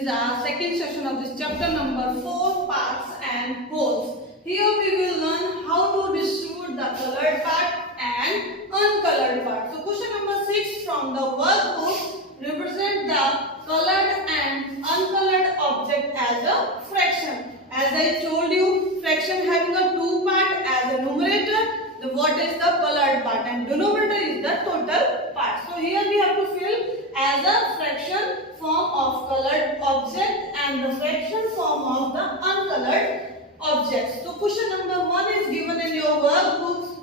is our second session of this chapter number 4, parts and wholes. Here we will learn how to distribute the colored part and uncolored part. So question number 6 from the workbook represent the colored and uncolored object as a fraction. As I told you, fraction having a two part as a numerator. What is the colored part and denominator is the total part. So here we have to fill as a fraction form of colored object and the fraction form of the uncolored objects. So question number 1 is given in your workbooks.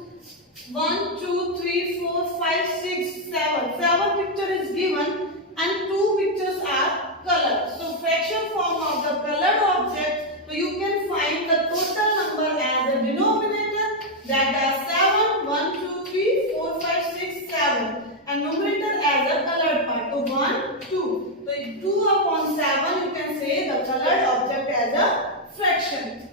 1, 2, 3, 4, 5, 6, 7. 7 picture is given and 2 pictures are colored. So fraction form of the colored object. So you can find the total number as a denominator, that are 7, 1, 2, 3, 4, 5, 6, 7, and numerator as a colored part. So 1, 2. So 2 upon 7 you can say the colored object as a fraction.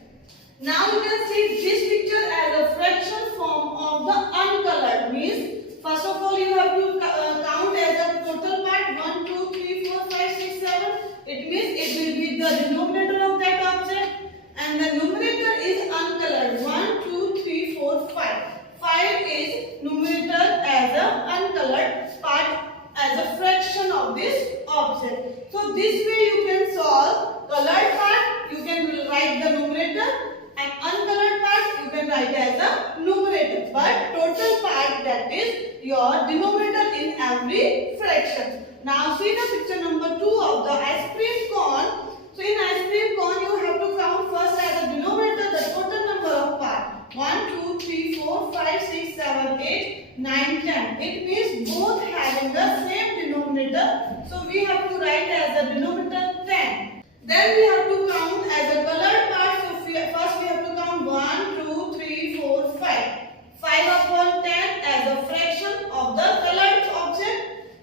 Now you can see this picture as a fraction form of the uncolored. Means first of all you have to count as a total part 1, 2, 3, 4, 5, 6, 7. It means it will be the denominator of that object and the numerator is uncolored 1, 2, 3, 4, 5. 5 is numerator as a uncolored part as a fraction of this object. So this way you can solve colored part, you can write the numerator, and uncolored part you can write as a numerator. But total part, that is your denominator in every fraction. Now see the picture number 2 of the ice cream cone. So in ice cream cone you have to count first as a denominator the total number of parts. 1, 2, 3, 4, 5, 6, 7, 8, 9, 10. It means both having the same denominator. So we have to write as a denominator 10. Then we have to count as a colored part. So first we have to count 1, 2, 3, 4, 5. 5 upon 10 as a fraction of the colored object.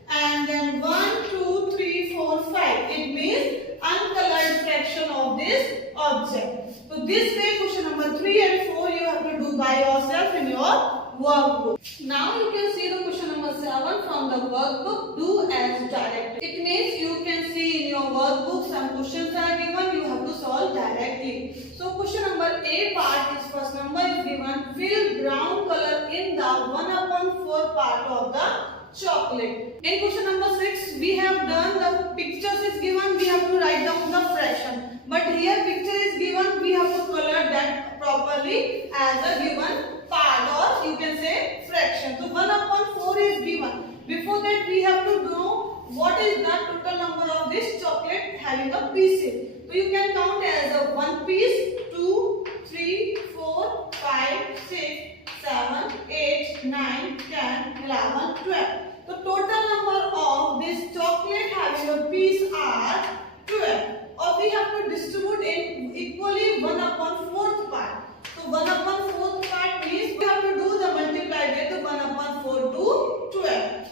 And then 1, 2, 3, 4, 5. It means uncolored fraction of this object. So this way question number 3 and 4 you have to do by yourself in your workbook. Now you can see the question number 7 from the workbook. Do as directed. It means you can see in your workbook some questions are given, you have to solve directly. So question number A part is first number is given. Fill brown color in the 1 upon 4 part of the chocolate. In question number 6 we have done the pictures is given, we have to write down the fraction. But here picture is given, we have to color that properly as a given part or you can say fraction. So 1 upon 4 is given. Before that we have to know what is the total number of this chocolate having a pieces. So you can count as a 1 piece, 2, 3, 4, 5, 6, 7, 8, 9, 10, 11, 12. The total number of this chocolate having a piece are 12. Or we have to distribute in equally 1 upon 4th part. So 1 upon 4th part means we have to do the multiply with 1 upon 4 to 12.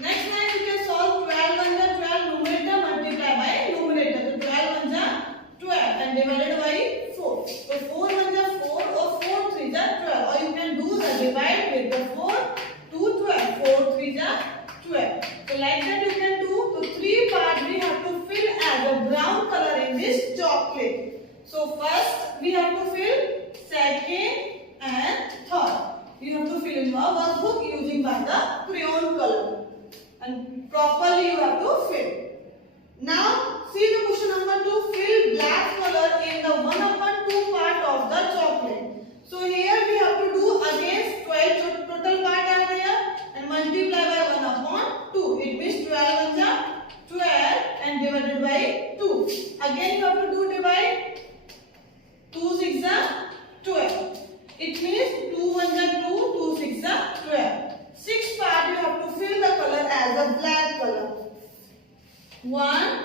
Next time you can solve 12 1 12 numerator multiply by numerator. So 12 1 12 and divided by 4. So 4 1 4 or 4 3 12. Or you can do the divide with the 4 to 12. 4 3 12. So like that you can do. So 3 parts we have to fill as a brown color in this chocolate. So first we have to fill, second and third. You have to fill in your workbook using by the crayon color. And properly you have to fill. Now see the question number 2. Fill black color in the 1 upon 2 part of the chocolate. So here we have to do against 12 total part are there and multiply by 1 upon 2. It means 12 1 12 and divided by 2. Again you have to do divide. 2 6 12. It means 2 1 2, 2 6 12. 6 part you have to fill the color as a black color. 1,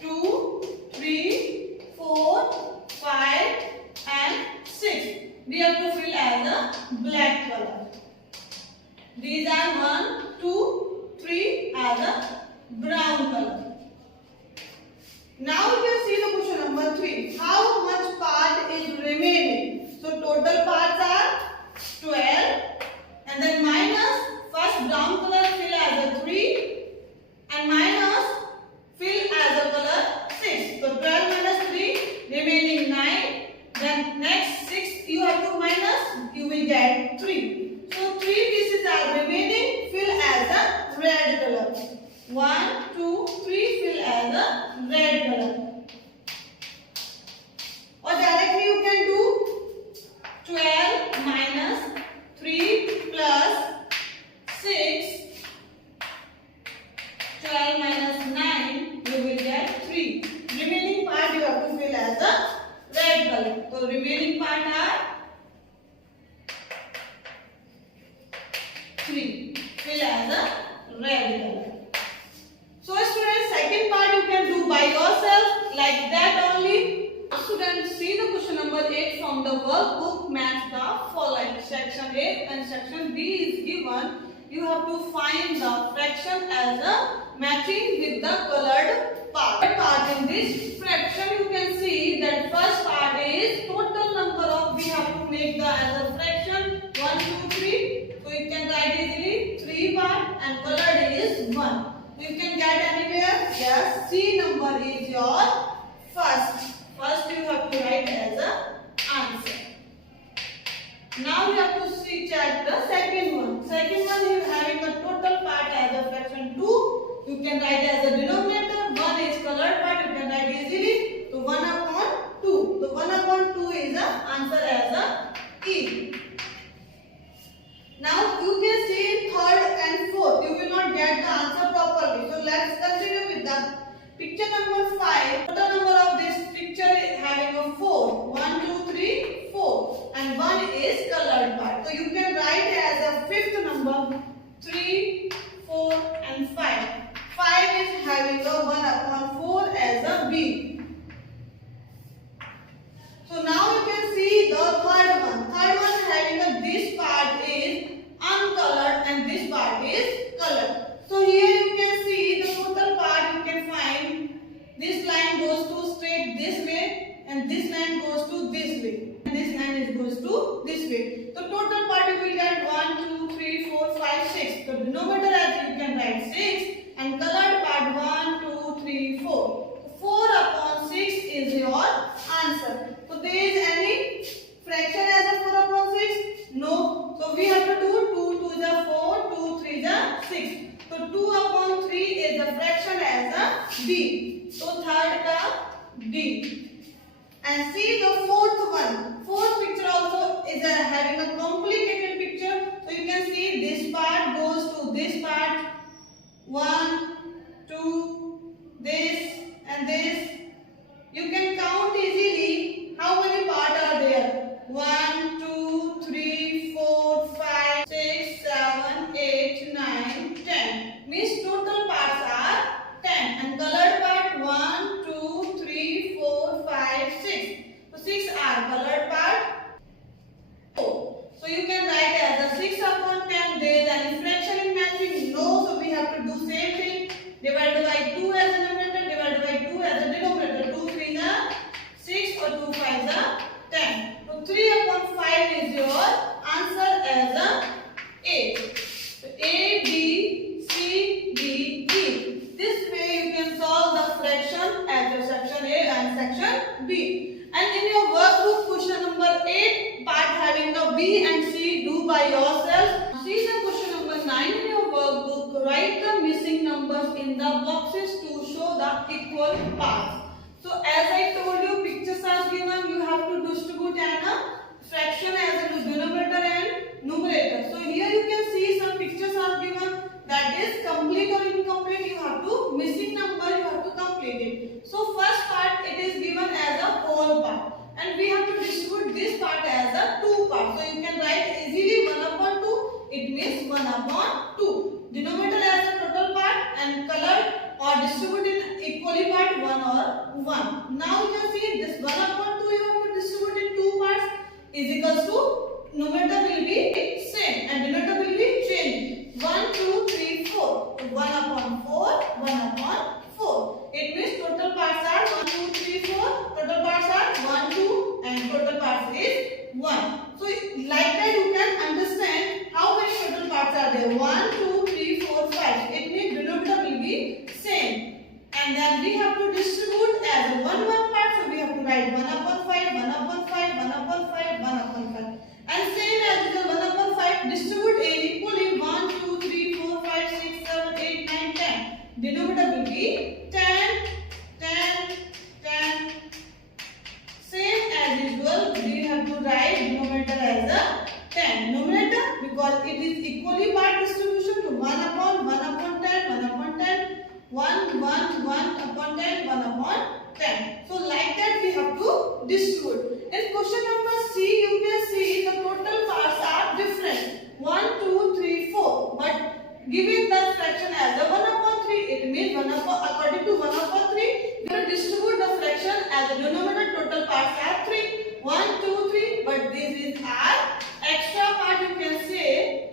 2, 3, 4, 5 and 6. We have to fill as a black color. These are 1, 2, 3 as a brown color. Now you can see the question number 3. How much part is remaining? So total parts are 12 and then minus first brown color fill as a 3 and minus fill as a color 6. 3. Fill as a red color. So students, second part you can do by yourself like that only. Students, see the question number 8 from the workbook. Match the following. Section A and section B is given. You have to find the fraction as a matching with the colored part. In this fraction you can see that first part is total number of, we have to make the as a fraction 1, 2, 3. So you can write easily 3 part and colored is 1. You can get anywhere. Yes, C number is your first. First you have to write as a answer. Now you have to check the second one. Second one is having a total part as a fraction 2. You can write as a denominator. 1 is colored part. You can write easily. So 1 upon 2. So 1 upon 2 is the answer as a E. Now you can see third and fourth. You will not get the answer properly. So let's continue with the picture number 5. Total number of this picture is having a 4. 1, 2, 3, 4. And 1 is colored part. So you can write as a fifth number 3, 4 and 5. 5 is having a 1 upon 4 as a B. So now you can see the third one. Third one having a this part is uncolored and this part is colored. So here you can see the total part you can find. This line goes to straight this way and this line goes to this way. And this line goes to this way. So total part you will get 1, 2, 3, 4, 5, 6. So denominator as you can write 6 and colored part 1, 2, 3, 4. 4 upon 6 is your answer. So there is any fraction as a 4 upon 6? No. So we have to do 2 to the 4, 2, 3 the 6. So 2 upon 3 is the fraction as a D. So third the D. And see the fourth one. Fourth picture also is having a complicated picture. So you can see this part goes to this part. 1, 2, this and this. You can count easily how many parts are there. 1, 2, 3, 4, 5, 6, 7, 8, 9, 10. Means total parts are 10 and colored part 1, 2, 3, 4, 5, 6. So 6 are colored part. So you can write as a 6 upon 10. There is any fraction in matching? No. So we have to do same thing. Divided by 2 as a numerator, divided by 2 as a denominator. 2 3 is 6 or 2 5 is 10. So 3 upon 5 is your answer as a A. So A, B, C, D, E. This way you can solve the fraction as a section A and section B. And in your workbook, question number 8, part having the B and C, do by yourself. See the question number 9 in your workbook. Write the missing numbers in the boxes to show the equal parts. So as I told you, pictures are given. You have to distribute a fraction as a denominator and numerator. So here you can see some pictures are given. That is complete or incomplete. You have to missing number. You have to complete it. So first part it is given as a whole part, and we have to distribute this part as a 2 part. So you can write easily 1 upon 2. It means 1 upon 2. Denominator as a total part and colored or distributed equally part 1 or 1. Now you can see this 1 upon 2 you have to distribute in 2 parts is equals to numerator will be same and denominator will be changed. 1, 2, 3, 4. 1 upon 4, 1 upon 4. It means total parts are 1, 2, 3, 4. Total parts are 1, 2 and total parts is 1. So like that you can understand how many total parts are there. 1, 2, 3, 4, 5. It means denominator will be same. And then we have to distribute as a 1 part. So we have to write 1 upon 5, 1 upon 5, 1 upon 5, 1 upon 5. And same as the 1 upon 5, distribute equally 1, 2, 3, 4, 5, 6, 7, 8, 9, 10. Denominator will be 10, 10, 10. Same as usual, we have to write denominator as a 10. Numerator because it is equally part distribution to 1 upon 10, 1 upon 10, 1, 1, 1 upon 10, 1 upon 10. So like that we have to distribute. In question number C, you can see the total parts are different. 1, 2, 3, 4. giving the fraction as a 1 upon 3. It means according to 1 upon 3, we will distribute the fraction as a denominator. Total parts are 3. 1, 2, 3. But this is our extra part, you can say.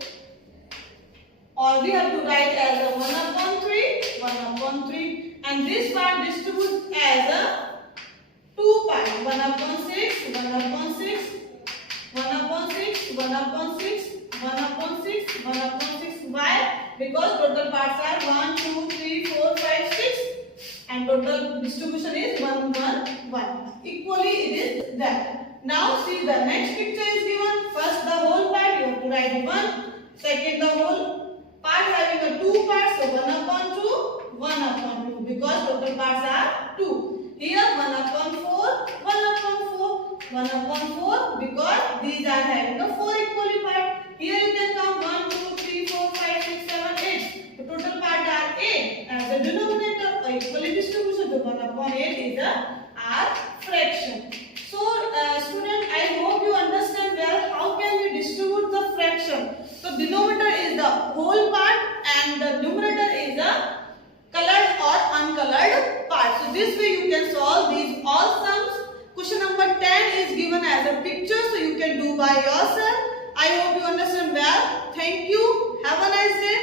Or we have to write as a 1 upon 3, 1 upon 3. And this part distributes as a 2 parts. 1 upon 6, 1 upon 6, 1 upon 6, 1 upon 6, 1 upon 6, 1 upon 6. Why? Because total parts are 1, 2, 3, 4, 5, 6. And total distribution is 1, 1, 1. Equally it is that. Now see, the next picture is given. First the whole part, you have to write 1. Second the whole part having a 2 parts. So 1 upon 2, 1 upon 2. Because total parts are 2. Here 1 upon 4, 1 upon 4, 1 upon 4. Because these are having a 4 equally part. Here you can count 1, 2, 3, 4, 5, 6, 7, 8. The total part are 8. As a denominator or equally distribution, the 1 upon 8 is our fraction. So student, I hope you understand well how can we distribute the fraction. So denominator is the whole part and the numerator is the colored or uncolored part. So this way you can solve these all sums. Question number 10 is given as a picture, so you can do by yourself. I hope you understand well. Thank you. Have a nice day.